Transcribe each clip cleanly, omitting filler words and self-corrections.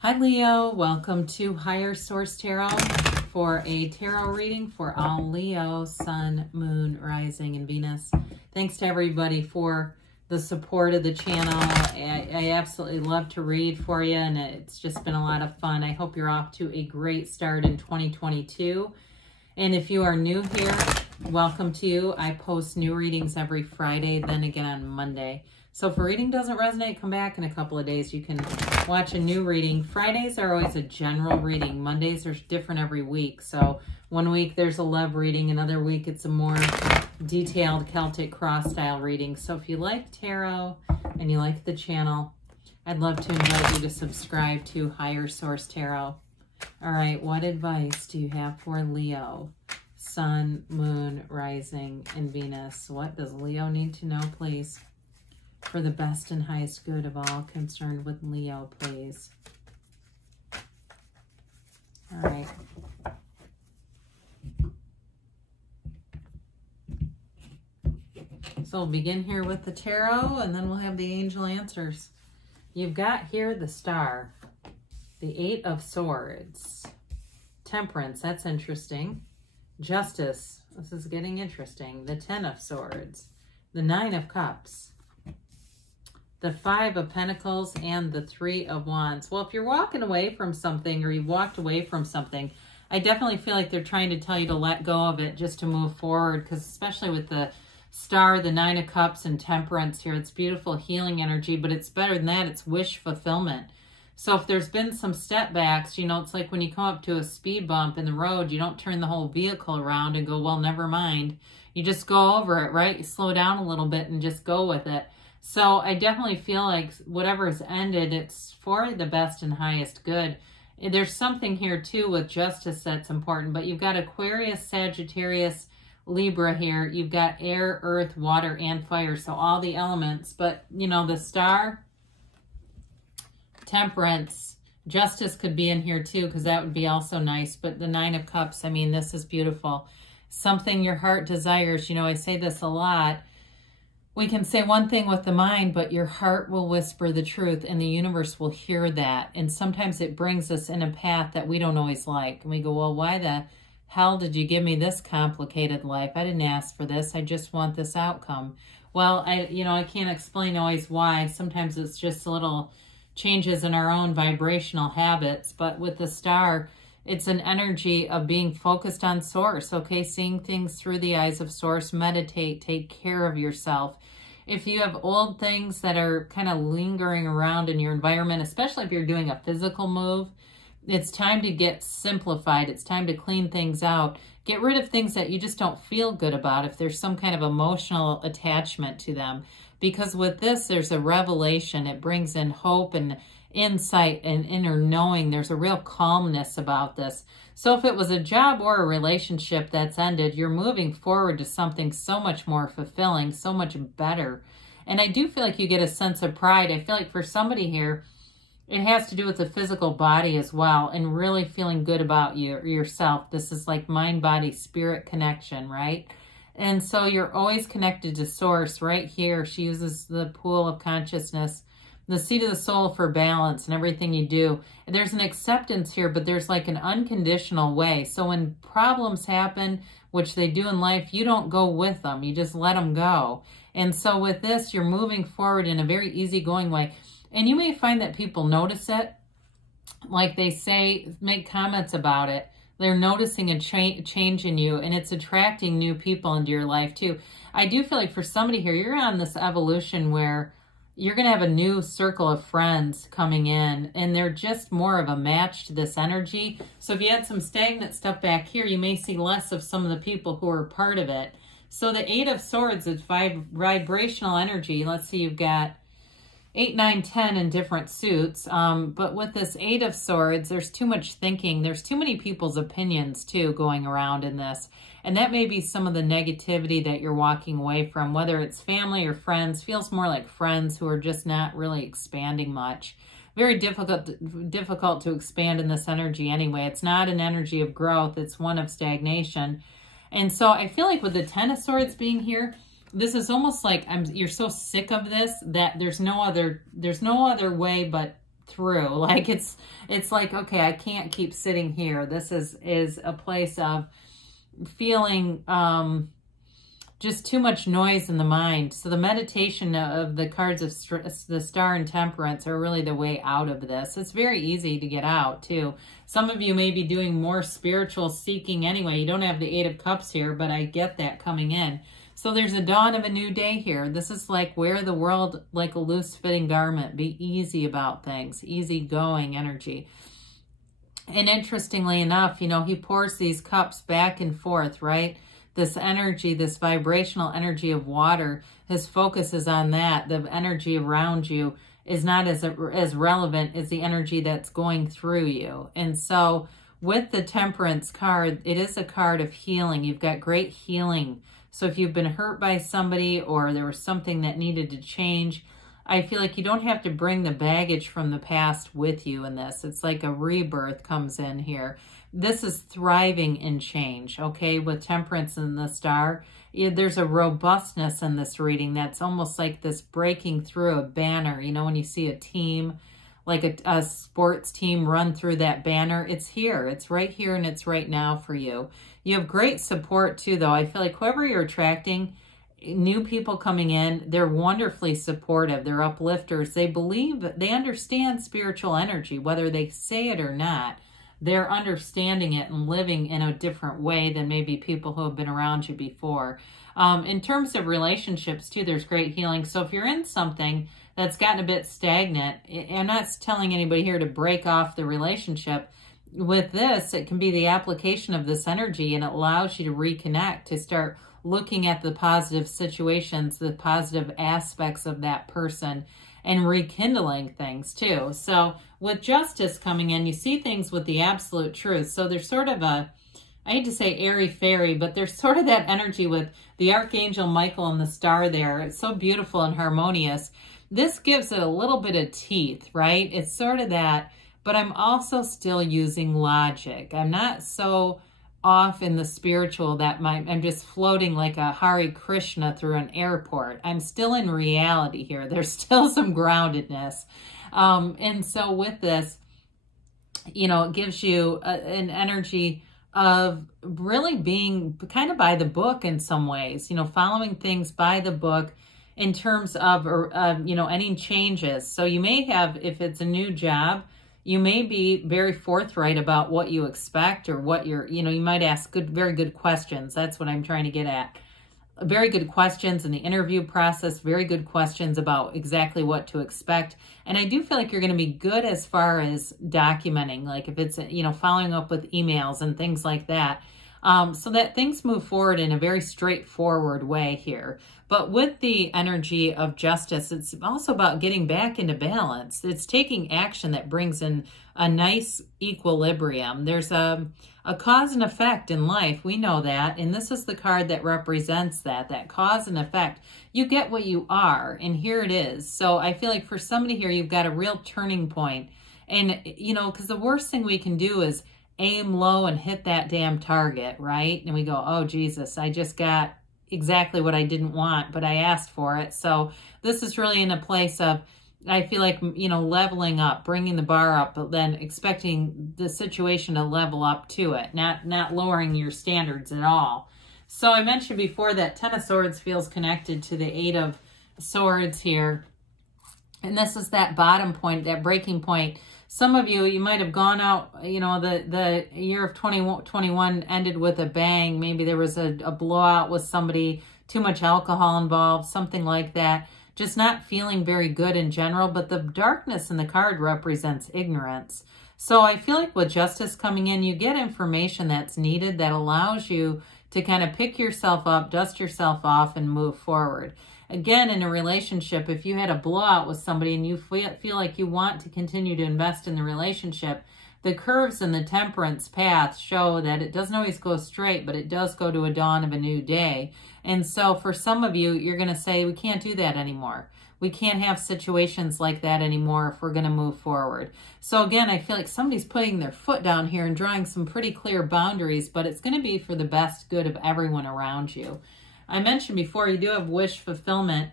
Hi Leo, welcome to Higher Source Tarot for a tarot reading for all Leo, Sun, Moon, Rising, and Venus. Thanks to everybody for the support of the channel. I absolutely love to read for you, and it's just been a lot of fun. I hope you're off to a great start in 2022. And if you are new here, welcome to you. I post new readings every Friday, then again on Monday. So if a reading doesn't resonate, come back in a couple of days. You can watch a new reading. Fridays are always a general reading. Mondays are different every week. So one week there's a love reading. Another week it's a more detailed Celtic cross style reading. So if you like tarot and you like the channel, I'd love to invite you to subscribe to Higher Source Tarot. All right, what advice do you have for Leo? Sun, Moon, Rising, and Venus. What does Leo need to know, please? For the best and highest good of all concerned with Leo, please. All right. So we'll begin here with the tarot, and then we'll have the angel answers. You've got here the Star, the Eight of Swords, Temperance, that's interesting. Justice, this is getting interesting. The Ten of Swords, the Nine of Cups, the Five of Pentacles, and the Three of Wands. Well, if you're walking away from something, or you've walked away from something, I definitely feel like they're trying to tell you to let go of it just to move forward, because especially with the Star, the Nine of Cups, and Temperance here, it's beautiful healing energy, but it's better than that. It's wish fulfillment. So if there's been some step backs, you know, it's like when you come up to a speed bump in the road, you don't turn the whole vehicle around and go, well, never mind. You just go over it, right? You slow down a little bit and just go with it. So I definitely feel like whatever's ended, it's for the best and highest good. There's something here too with justice that's important, but you've got Aquarius, Sagittarius, Libra here. You've got air, earth, water, and fire. So all the elements, but you know, the Star, Temperance, Justice could be in here too, because that would be also nice. But the Nine of Cups, I mean, this is beautiful. Something your heart desires. You know, I say this a lot. We can say one thing with the mind, but your heart will whisper the truth, and the universe will hear that. And sometimes it brings us in a path that we don't always like. And we go, well, why the hell did you give me this complicated life? I didn't ask for this. I just want this outcome. Well, I can't explain always why. Sometimes it's just little changes in our own vibrational habits. But with the Star, it's an energy of being focused on source, okay? Seeing things through the eyes of source, meditate, take care of yourself. If you have old things that are kind of lingering around in your environment, especially if you're doing a physical move, it's time to get simplified. It's time to clean things out. Get rid of things that you just don't feel good about if there's some kind of emotional attachment to them. Because with this, there's a revelation. It brings in hope and insight and inner knowing. There's a real calmness about this. So if it was a job or a relationship that's ended, you're moving forward to something so much more fulfilling, so much better. And I do feel like you get a sense of pride. I feel like for somebody here, it has to do with the physical body as well, and really feeling good about yourself. This is like mind, body, spirit connection, right? And so you're always connected to source right here. She uses the pool of consciousness, the seat of the soul for balance and everything you do. And there's an acceptance here, but there's like an unconditional way. So when problems happen, which they do in life, you don't go with them. You just let them go. And so with this, you're moving forward in a very easygoing way. And you may find that people notice it. Like they say, make comments about it. They're noticing a change in you, and it's attracting new people into your life too. I do feel like for somebody here, you're on this evolution where you're going to have a new circle of friends coming in, and they're just more of a match to this energy. So if you had some stagnant stuff back here, you may see less of some of the people who are part of it. So the Eight of Swords is vibrational energy. Let's see, you've got 8, 9, 10 in different suits. But with this Eight of Swords, there's too much thinking. There's too many people's opinions too going around in this. And that may be some of the negativity that you're walking away from, whether it's family or friends. Feels more like friends who are just not really expanding much. Very difficult to expand in this energy anyway. It's not an energy of growth. It's one of stagnation. And so I feel like with the Ten of Swords being here, this is almost like you're so sick of this that there's no other way but through. Like it's like, okay, I can't keep sitting here. This is a place of feeling just too much noise in the mind. So the meditation of the cards of the Star and Temperance are really the way out of this. It's very easy to get out too. Some of you may be doing more spiritual seeking anyway. You don't have the Eight of Cups here, but I get that coming in. So there's a dawn of a new day here. This is like wear the world like a loose fitting garment. Be easy about things, easygoing energy. And interestingly enough, you know, he pours these cups back and forth, right? This energy, this vibrational energy of water, his focus is on that. The energy around you is not as relevant as the energy that's going through you. And so with the Temperance card, it is a card of healing. You've got great healing. So if you've been hurt by somebody or there was something that needed to change, I feel like you don't have to bring the baggage from the past with you in this. It's like a rebirth comes in here. This is thriving in change, okay? With Temperance and the Star, there's a robustness in this reading that's almost like this breaking through a banner. You know, when you see a team, like a sports team run through that banner, it's here. It's right here and it's right now for you. You have great support too, though. I feel like whoever you're attracting, new people coming in, they're wonderfully supportive. They're uplifters. They believe, they understand spiritual energy, whether they say it or not. They're understanding it and living in a different way than maybe people who have been around you before. In terms of relationships too, there's great healing. So if you're in something that's gotten a bit stagnant, I'm not telling anybody here to break off the relationship. With this, it can be the application of this energy, and it allows you to reconnect, to start looking at the positive situations, the positive aspects of that person, and rekindling things too. So with Justice coming in, you see things with the absolute truth. So there's sort of a, I hate to say airy-fairy, but there's sort of that energy with the Archangel Michael and the Star there. It's so beautiful and harmonious. This gives it a little bit of teeth, right? It's sort of that, but I'm also still using logic. I'm not so off in the spiritual that I'm just floating like a Hare Krishna through an airport. I'm still in reality here. There's still some groundedness. And so with this, you know, it gives you an energy of really being kind of by the book in some ways, you know, following things by the book in terms of, you know, any changes. So you may have, if it's a new job, you may be very forthright about what you expect or what you're, you know, you might ask very good questions. That's what I'm trying to get at. Very good questions in the interview process, very good questions about exactly what to expect. And I do feel like you're going to be good as far as documenting, like if it's, you know, following up with emails and things like that. So that things move forward in a very straightforward way here. But with the energy of Justice, it's also about getting back into balance. It's taking action that brings in a nice equilibrium. There's a cause and effect in life. We know that. And this is the card that represents that cause and effect. You get what you are, and here it is. So I feel like for somebody here, you've got a real turning point. And, you know, because the worst thing we can do is aim low and hit that damn target, right? And we go, oh, Jesus, I just got exactly what I didn't want, but I asked for it. So this is really in a place of, I feel like, you know, leveling up, bringing the bar up, but then expecting the situation to level up to it, not lowering your standards at all. So I mentioned before that Ten of Swords feels connected to the Eight of Swords here. And this is that bottom point, that breaking point. Some of you, you might have gone out, you know, the year of 2021 ended with a bang. Maybe there was a blowout with somebody, too much alcohol involved, something like that. Just not feeling very good in general. But the darkness in the card represents ignorance. So I feel like with Justice coming in, you get information that's needed that allows you to kind of pick yourself up, dust yourself off, and move forward. Again, in a relationship, if you had a blowout with somebody and you feel like you want to continue to invest in the relationship, the curves in the Temperance path show that it doesn't always go straight, but it does go to a dawn of a new day. And so for some of you, you're going to say, we can't do that anymore. We can't have situations like that anymore if we're going to move forward. So again, I feel like somebody's putting their foot down here and drawing some pretty clear boundaries, but it's going to be for the best good of everyone around you. I mentioned before, you do have wish fulfillment.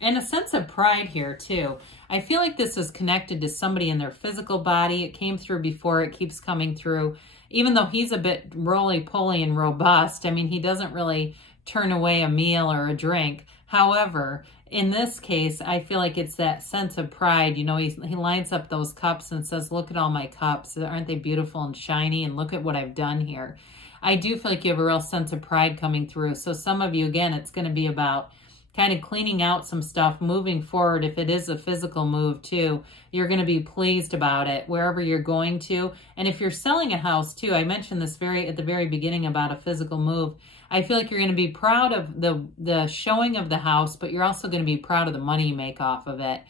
And a sense of pride here too. I feel like this is connected to somebody in their physical body. It came through before, it keeps coming through. Even though he's a bit roly-poly and robust, I mean, he doesn't really turn away a meal or a drink. However, in this case, I feel like it's that sense of pride. You know, he lines up those cups and says, look at all my cups. Aren't they beautiful and shiny? And look at what I've done here. I do feel like you have a real sense of pride coming through. So some of you, again, it's going to be about kind of cleaning out some stuff, moving forward. If it is a physical move too, you're going to be pleased about it wherever you're going to. And if you're selling a house too, I mentioned this at the very beginning about a physical move. I feel like you're going to be proud of the showing of the house, but you're also going to be proud of the money you make off of it.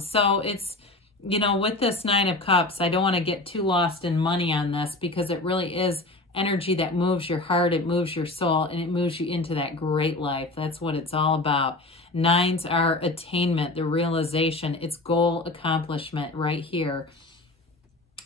So it's, you know, with this 9 of Cups, I don't want to get too lost in money on this because it really is energy that moves your heart, it moves your soul, and it moves you into that great life. That's what it's all about. 9s are attainment, the realization, it's goal accomplishment right here.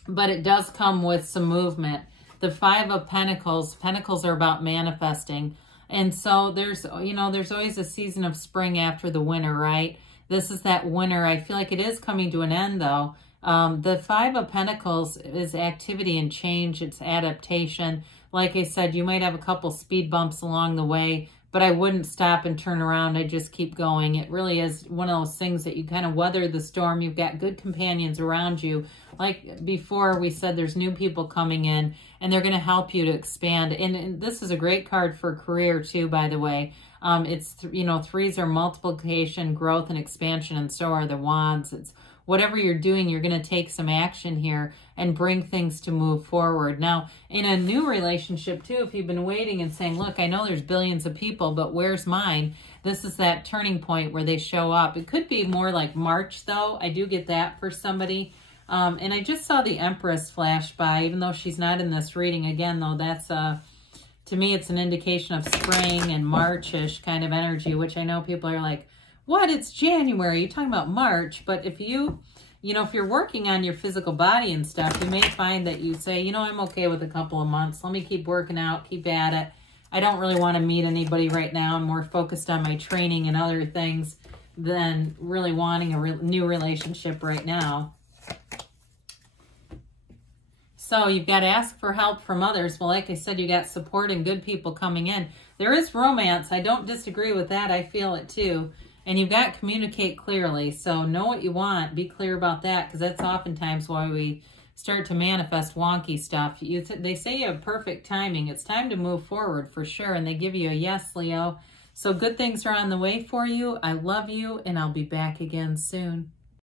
But it does come with some movement. The 5 of Pentacles, Pentacles are about manifesting. And so there's, you know, there's always a season of spring after the winter, right? This is that winter. I feel like it is coming to an end though. The 5 of Pentacles is activity and change. It's adaptation. Like I said, you might have a couple speed bumps along the way, but I wouldn't stop and turn around. I just keep going. It really is one of those things that you kind of weather the storm. You've got good companions around you. Like before we said, there's new people coming in and they're going to help you to expand. And this is a great card for career too, by the way. It's, you know, 3s are multiplication, growth, and expansion, and so are the Wands. It's whatever you're doing, you're going to take some action here and bring things to move forward. Now, in a new relationship too, if you've been waiting and saying, look, I know there's billions of people, but where's mine? This is that turning point where they show up. It could be more like March though. I do get that for somebody. And I just saw the Empress flash by, even though she's not in this reading. Again, though, that's, to me, it's an indication of spring and March-ish kind of energy, which I know people are like, what? It's January. You're talking about March. But if you know, if you're working on your physical body and stuff, you may find that you say, you know, I'm okay with a couple of months. Let me keep working out, keep at it. I don't really want to meet anybody right now. I'm more focused on my training and other things than really wanting a new relationship right now. So you've got to ask for help from others. Well, like I said, you got support and good people coming in. There is romance. I don't disagree with that. I feel it too. And you've got to communicate clearly. So know what you want. Be clear about that, because that's oftentimes why we start to manifest wonky stuff. They say you have perfect timing. It's time to move forward for sure. And they give you a yes, Leo. So good things are on the way for you. I love you, and I'll be back again soon.